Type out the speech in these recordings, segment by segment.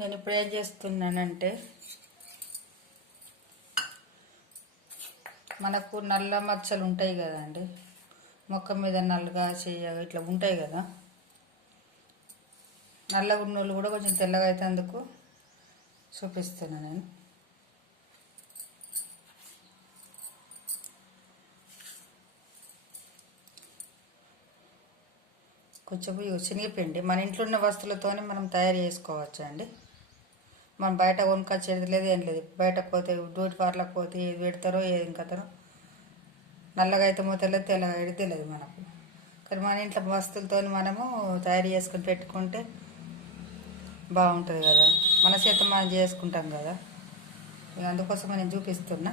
నేను ఇప్పుడు ఏం చేస్తున్నానంటే మనకు నల్ల మచ్చలు ఉంటాయి కదండి, మొక్క మీద నల్లగా చెయ్యగా ఇట్లా ఉంటాయి కదా. నల్లగా ఉన్నోళ్ళు కూడా కొంచెం తెల్లగా అయితే అందుకు చూపిస్తున్నాను నేను. కొంచెం శనగపిండి మన ఇంట్లో ఉన్న వస్తువులతోనే మనం తయారు చేసుకోవచ్చు అండి. మనం బయట కొనుక్కొచ్చేది లేదు, ఏం లేదు. బయట పోతే డ్యూటీ పార్లకు పోతే ఏది పెడతారో ఏది ఇంకతారో, నల్లగా అయితే తెలియదు, తెల్లగా అయితే తెలియదు మనకు. కానీ మన ఇంట్లో వస్తువులతో మనము తయారు చేసుకుని పెట్టుకుంటే బాగుంటుంది కదా, మన చేత మనం చేసుకుంటాం కదా. ఇక అందుకోసం నేను చూపిస్తున్నా.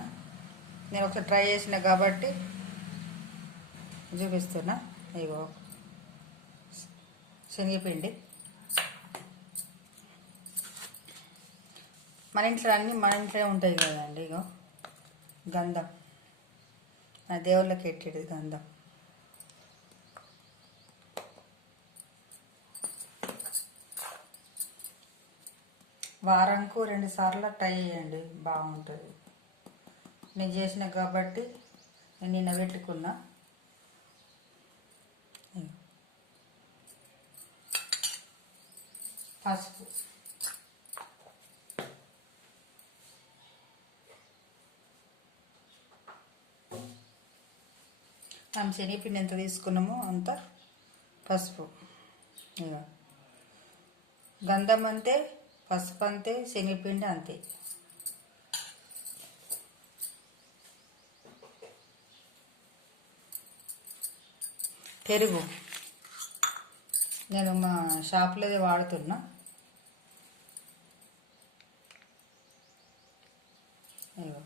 నేను ఒకసారి ట్రై చేసిన కాబట్టి చూపిస్తున్నా. ఇగో శనగపిండి, మన ఇంట్లో అన్నీ మన ఇంట్లో ఉంటాయి కదండి. ఇగో గంధం, నా దేవుళ్ళకి ఎట్టేది గంధం. వారానికి 2 సార్లు ట్రై చేయండి, బాగుంటుంది. నేను చేసిన కాబట్టి నేను నిన్న పెట్టుకున్నా. పసుపు, మనం శనగపిండి ఎంత తీసుకున్నామో అంత పసుపు. ఇక గంధం అంతే, పసుపు అంతే, శనగపిండి అంతే. పెరుగు నేను మా షాప్లోదే వాడుతున్నా. ఇగో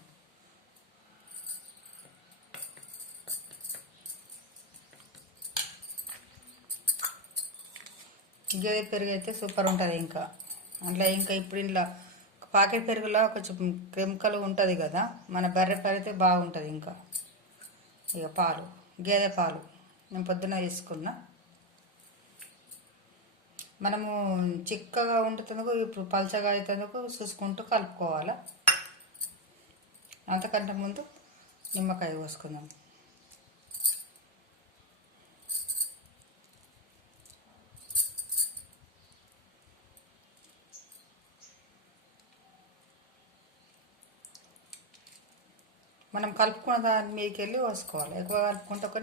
గేదె పెరుగు అయితే సూపర్ ఉంటుంది. ఇంకా అందులో ఇప్పుడు ఇంట్లో పాకెట్ పెరుగులో కొంచెం కెమికల్ ఉంటుంది కదా, మన బర్రె పాలు అయితే బాగుంటుంది. ఇంకా ఇక పాలు, గేదె పాలు నేను పొద్దున తీసుకున్నా. మనము చిక్కగా ఉంటున్నందుకు, ఇప్పుడు పలచగా అవుతుందుకు చూసుకుంటూ కలుపుకోవాలి. అంతకంటే ముందు నిమ్మకాయ పోసుకుందాం. మనం కలుపుకున్న దాని మీదకి వెళ్ళి పోసుకోవాలి. ఎక్కువ కలుపుకుంటే ఒక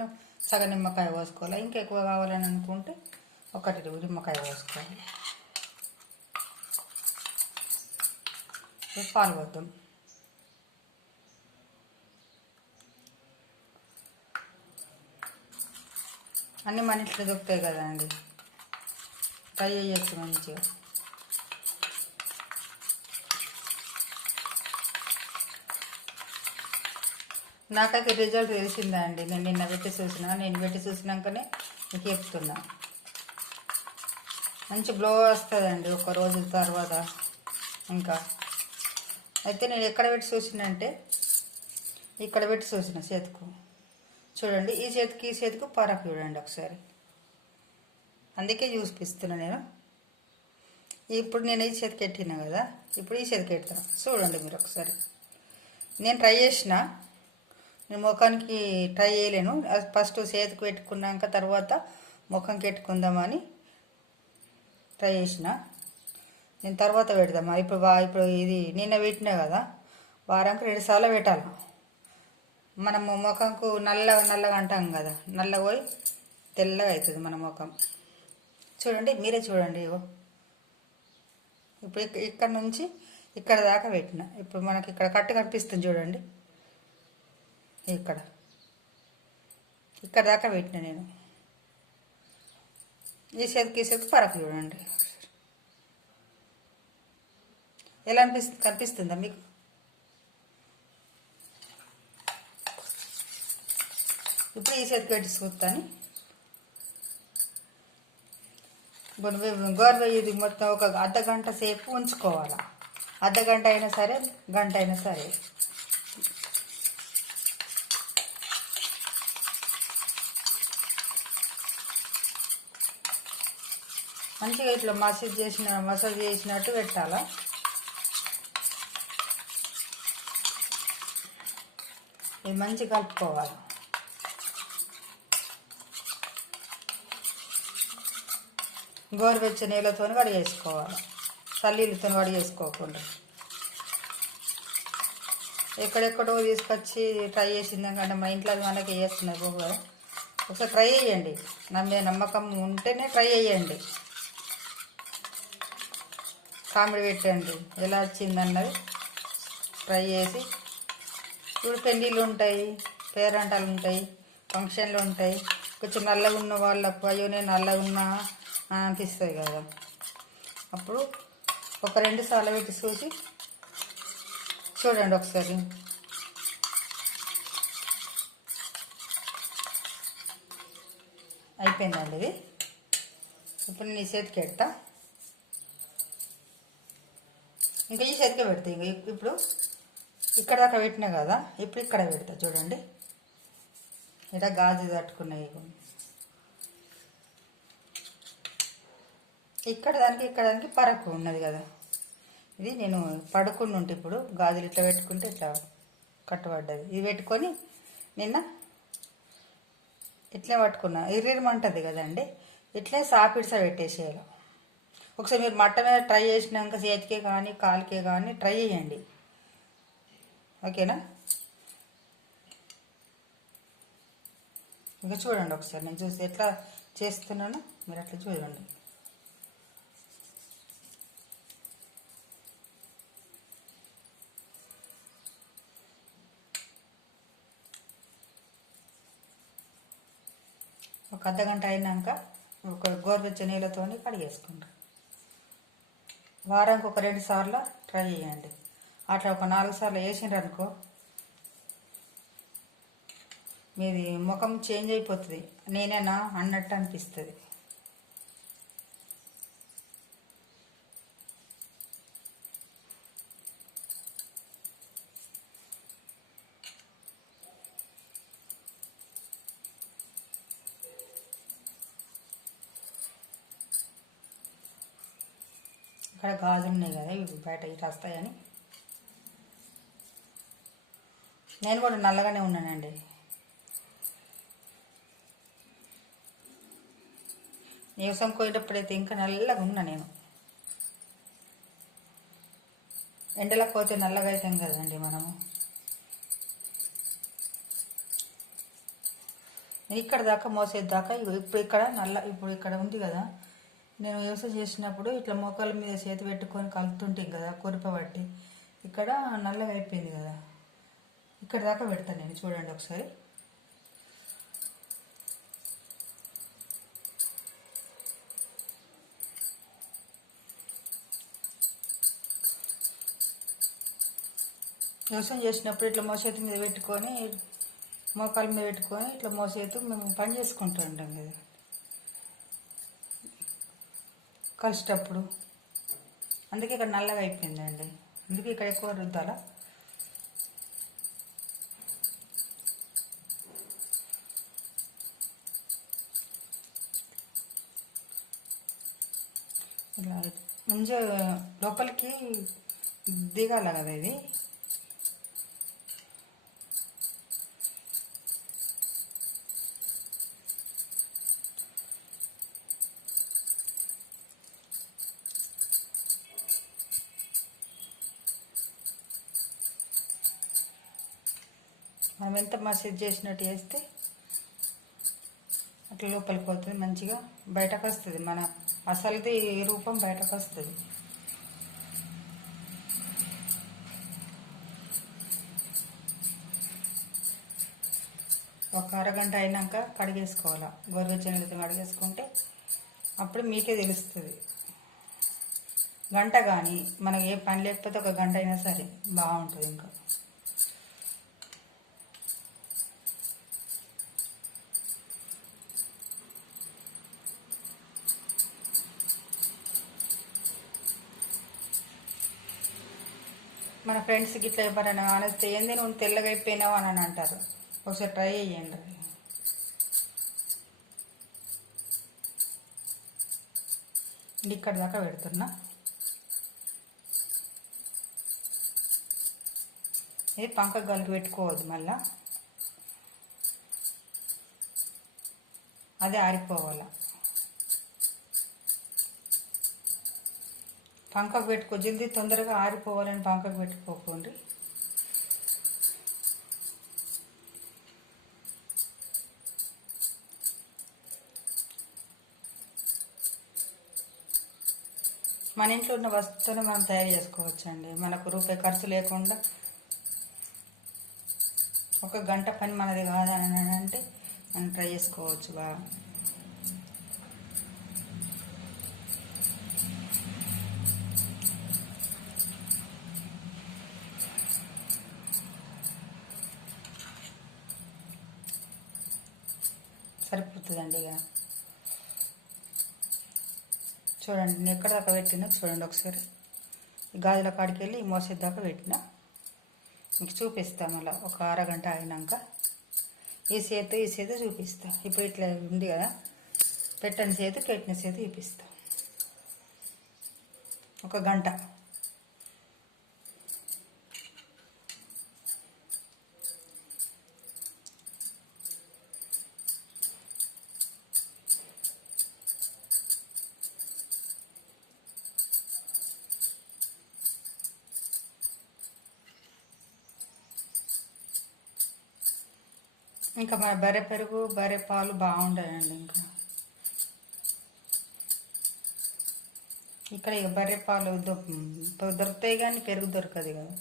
సగం నిమ్మకాయ పోసుకోవాలి. ఇంకా ఎక్కువ కావాలని అనుకుంటే 1 నిమ్మకాయ పోసుకోవాలి. పాలు పోద్దాం. అన్నీ మన ఇంట్లో దొరుకుతాయి కదండి, ట్రై చేయొచ్చు మంచిగా. నాకైతే రిజల్ట్ తెలిసిందా అండి. నేను నిన్న పెట్టి చూసినా, నేను పెట్టి చూసినాకనే మీకు చెప్తున్నా. మంచి గ్లో వస్తుందండి 1 రోజు తర్వాత. ఇంకా అయితే నేను ఎక్కడ పెట్టి చూసినంటే ఇక్కడ పెట్టి చూసిన చేతికు. చూడండి, ఈ చేతికి పరకు చూడండి ఒకసారి. అందుకే చూపిస్తున్నా నేను. ఇప్పుడు నేను ఈ చేతికి ఎట్టినా కదా, ఇప్పుడు ఈ చేతికి ఎడతాను. చూడండి మీరు ఒకసారి. నేను ట్రై చేసిన, నేను ముఖానికి ట్రై చేయలేను. ఫస్ట్ చేతికి పెట్టుకున్నాక తర్వాత ముఖంకి పెట్టుకుందామని ట్రై చేసిన. నేను తర్వాత పెడదామా. ఇప్పుడు ఇది నిన్న పెట్టినా కదా, వారానికి 2 సార్లు పెట్టాలి. మనము ముఖంకు నల్లగా అంటాం కదా, నల్లగా పోయి తెల్లగా అవుతుంది మన ముఖం. చూడండి, మీరే చూడండి. ఇప్పుడు ఇక్కడ నుంచి ఇక్కడ దాకా పెట్టిన. ఇప్పుడు మనకి ఇక్కడ కట్టు కనిపిస్తుంది చూడండి, ఇక్కడ దాకా పెట్టిన నేను. ఈ చేతికి పరకు చూడండి ఎలా కనిపిస్తుందా మీకు. ఇప్పుడు ఈ చేతికి పెట్టి చూస్తాను. గోరువెయ్యి ఇది మొత్తం ఒక అర్ధగంట సేపు ఉంచుకోవాలి. అర్ధగంట అయినా సరే, గంట అయినా సరే. మంచిగా ఇట్లా మసాజ్ చేసినట్టు పెట్టాలా. ఇది మంచిగా కలుపుకోవాలి. గోరువెచ్చని నీళ్ళతో కడిగేసుకోవాలి, చల్లీళ్ళతో కడిగేసుకోకుండా. ఎక్కడెక్కడో తీసుకొచ్చి ట్రై చేసిందాం కానీ మా ఇంట్లో అది మనకి వేస్తున్నారు కదా. ఒకసారి ట్రై చేయండి, నమ్మకం ఉంటేనే ట్రై చేయండి, కామెడీ పెట్టండి ఎలా వచ్చిందన్నది ట్రై చేసి. ఇప్పుడు పెళ్ళిళ్ళు ఉంటాయి, పేరంటాలు ఉంటాయి, ఫంక్షన్లు ఉంటాయి. కొంచెం నల్లగా ఉన్న వాళ్ళకు అయ్యో నేను నల్లగా ఉన్నా అనిపిస్తుంది కదా. అప్పుడు ఒక 2 సార్లు పెట్టి చూసి చూడండి ఒకసారి. అయిపోయిందండి ఇది. ఇప్పుడు నేను ఈ చేతికి పెడతా, ఇంకా ఈ చేతికే పెడతా. ఇంక ఇప్పుడు ఇక్కడ దాకా పెట్టినా కదా, ఇప్పుడు ఇక్కడ పెడతా. చూడండి ఇలా గాజు తట్టుకున్నాయి. ఇక్కడ దానికి పరకు ఉన్నది కదా. ఇది నేను పడుకుని ఉంటే ఇప్పుడు గాజులు ఇట్లా పెట్టుకుంటే ఇట్లా కట్టుబడ్డది. ఇది పెట్టుకొని నిన్న ఇట్లే పట్టుకున్నా. ఇర్రిమంటది కదండి, ఇట్లే సాపిడిస పెట్టేసేయాలి. ఒకసారి మీరు మట్ట మీద ట్రై చేసినాక చేతికే కానీ కాలుకే కానీ ట్రై చేయండి, ఓకేనా. ఇంకా చూడండి ఒకసారి నేను చూసి ఎట్లా చేస్తున్నానో మీరు అట్లా చూడండి. ఒక అర్ధగంట అయినాక ఒక గోరువెచ్చని నీళ్ళతో కడిగేసుకుంటాం. వారానికి ఒక 2 సార్లు ట్రై చేయండి. అట్లా ఒక 4 సార్లు వేసిండ్రు అనుకో, మీది ముఖం చేంజ్ అయిపోతుంది, నేనేనా అన్నట్టు అనిపిస్తుంది. ఇక్కడ గాజులు ఉన్నాయి కదా, ఇవి బయట ఇటు వస్తాయని నేను కూడా నల్లగానే ఉన్నానండి. నీరసం పోయేటప్పుడైతే ఇంకా నల్లగా ఉన్నా నేను. ఎండలకు పోతే నల్లగా అవుతాం కదండి మనము. ఇక్కడ దాకా మోసేదాకా ఇప్పుడు ఇక్కడ ఉంది కదా. నేను వ్యవసాయం చేసినప్పుడు ఇట్లా మోకాళ్ళ మీద చేతి పెట్టుకొని కలుపుతుంటాం కదా, కొరిపబట్టి ఇక్కడ నల్లగా అయిపోయింది కదా. ఇక్కడ దాకా పెడతాను నేను, చూడండి ఒకసారి. వ్యవసాయం చేసినప్పుడు ఇట్లా మోసేతు మీద పెట్టుకొని మోకాళ్ళ మీద పెట్టుకొని ఇట్లా మోసేతు మేము పని చేసుకుంటూ ఉంటాం కదా కలిసేటప్పుడు. అందుకే ఇక్కడ నల్లగా అయిపోయిందండి, అందుకే ఇక్కడ ఎక్కువ రుద్దాలా. ఇలా మంచిగా లోపలికి దిగాల కదా ఇది. మనం ఎంత మసాజ్ చేసినట్టు చేస్తే అట్లా లోపలికి పోతుంది, మంచిగా బయటకు వస్తుంది, మన అసలుది రూపం బయటకు వస్తుంది. ఒక అరగంట అయినాక కడిగేసుకోవాలా, గోరువెచ్చని నీళ్ళతో కడిగేసుకుంటే అప్పుడు మీకే తెలుస్తుంది. గంట కానీ మనకి ఏ పని లేకపోతే ఒక గంట అయినా సరే బాగుంటుంది. ఇంకా మన ఫ్రెండ్స్కి ఇట్లా ఎవరైనా ఆనేస్తే ఏంది నువ్వు తెల్లగా అయిపోయినావు అని అంటారు. ఒకసారి ట్రై చేయండి. ఇక్కడ దాకా పెడుతున్నా. ఇది పంక కలిపి పెట్టుకోవద్దు, మళ్ళా అదే ఆరిపోవాలి. పంకకు పెట్టుకో, జల్దీ తొందరగా ఆరిపోవాలని పంకకు పెట్టుకోకండి. మన ఇంట్లో ఉన్న వస్తువుని మనం తయారు చేసుకోవచ్చండి. మనకు రూపాయి ఖర్చు లేకుండా 1 గంట పని మనది కాదని అంటే మనం ట్రై చేసుకోవచ్చు బాగా. సరిపోతుందండి. ఇక చూడండి, నేను ఎక్కడ దాకా పెట్టినా చూడండి ఒకసారి. ఈ గాజుల కాడికి వెళ్ళి ఈ మోసేది దాకా పెట్టినా. మీకు చూపిస్తా మళ్ళీ ఒక అరగంట అయినాక. ఈ చేతి చూపిస్తా. ఇప్పుడు ఇట్లా ఉంది కదా, పెట్టని చేతి పెట్టిన చేతి చూపిస్తా. 1 గంట ఇంకా మన బర్రె పెరుగు బర్రె పాలు బాగుంటాయండి. ఇంకా ఇక్కడ ఇక బర్రె పాలు దొరుకుతాయి కానీ పెరుగు దొరకదు కదా,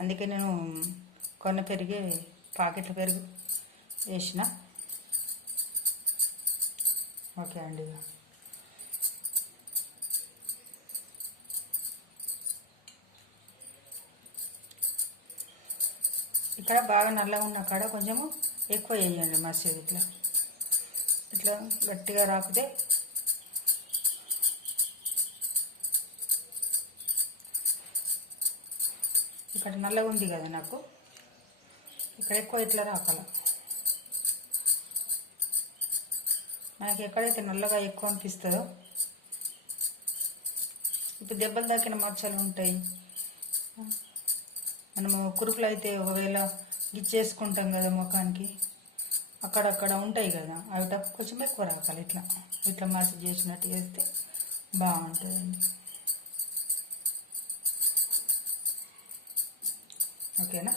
అందుకే నేను కొన్న పెరిగే పాకెట్ల పెరుగు వేసిన. ఓకే అండి. ఇక్కడ బాగా నల్లగా ఉన్న కాడ కొంచెము ఎక్కువ వేయండి మసాలా. ఇట్లా ఇట్లా గట్టిగా రాకుతే ఇక్కడ నల్లగా ఉంది కదా నాకు, ఇక్కడ ఎక్కువ ఇట్లా రాకాల. మనకి ఎక్కడైతే నల్లగా ఎక్కువ అనిపిస్తుందో, ఇప్పుడు దెబ్బలు తాకిన మచ్చలు ఉంటాయి. మనము కురుకులు అయితే ఒకవేళ గిచ్చేసుకుంటాం కదా ముఖానికి, అక్కడక్కడ ఉంటాయి కదా, అవి కొంచెం ఎక్కువ రాకాలి. ఇట్లా ఇట్లా మసాజ్ చేసినట్టు చేస్తే బాగుంటుందండి. ఓకేనా?